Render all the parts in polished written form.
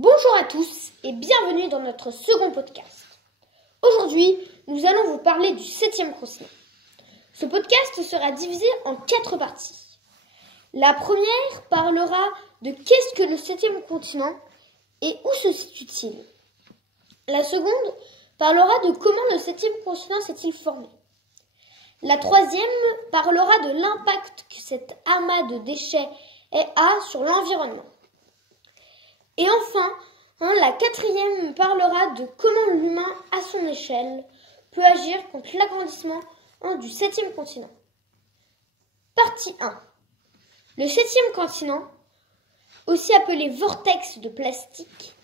Bonjour à tous et bienvenue dans notre second podcast. Aujourd'hui, nous allons vous parler du 7e continent. Ce podcast sera divisé en 4 parties. La première parlera de qu'est-ce que le 7e continent et où se situe-t-il. La seconde parlera de comment le 7e continent s'est-il formé. La troisième parlera de l'impact que cet amas de déchets a sur l'environnement. Et enfin, la quatrième parlera de comment l'humain, à son échelle, peut agir contre l'agrandissement du 7e continent. Partie 1. Le 7e continent, aussi appelé vortex de plastique,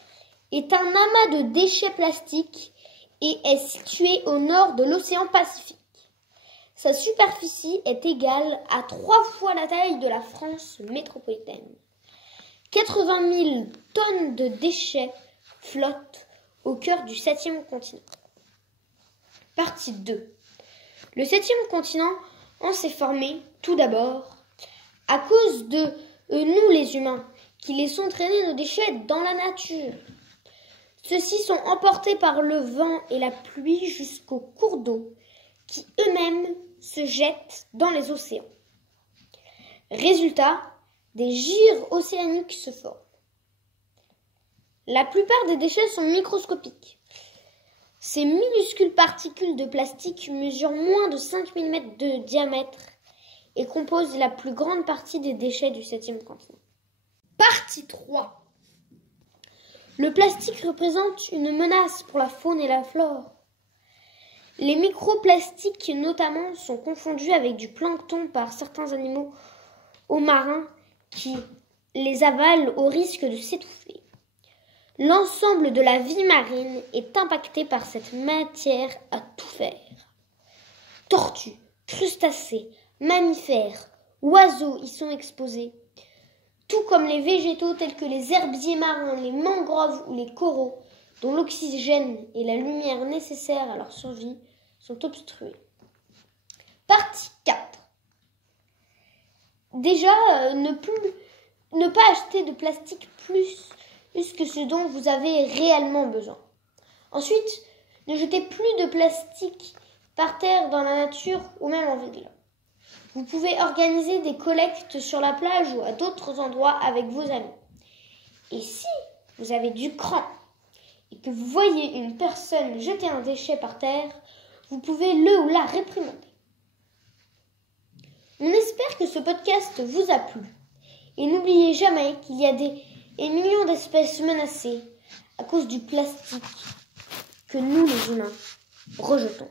est un amas de déchets plastiques et est situé au nord de l'océan Pacifique. Sa superficie est égale à 3 fois la taille de la France métropolitaine. 80 000 tonnes de déchets flottent au cœur du 7e continent. Partie 2. Le 7e continent s'est formé, tout d'abord, à cause de nous les humains, qui laissons traîner nos déchets dans la nature. Ceux-ci sont emportés par le vent et la pluie jusqu'aux cours d'eau, qui eux-mêmes se jettent dans les océans. Résultat, des gyres océaniques se forment. La plupart des déchets sont microscopiques. Ces minuscules particules de plastique mesurent moins de 5 mm de diamètre et composent la plus grande partie des déchets du 7e continent. Partie 3. Le plastique représente une menace pour la faune et la flore. Les microplastiques notamment sont confondus avec du plancton par certains animaux marins qui les avalent au risque de s'étouffer. L'ensemble de la vie marine est impacté par cette matière à tout faire. Tortues, crustacés, mammifères, oiseaux y sont exposés, tout comme les végétaux tels que les herbiers marins, les mangroves ou les coraux, dont l'oxygène et la lumière nécessaires à leur survie sont obstrués. Partie 4. Déjà, ne pas acheter de plastique plus que ce dont vous avez réellement besoin. Ensuite, ne jetez plus de plastique par terre dans la nature ou même en ville. Vous pouvez organiser des collectes sur la plage ou à d'autres endroits avec vos amis. Et si vous avez du cran et que vous voyez une personne jeter un déchet par terre, vous pouvez le ou la réprimander. On espère que ce podcast vous a plu. Et n'oubliez jamais qu'il y a des millions d'espèces menacées à cause du plastique que nous, les humains, rejetons.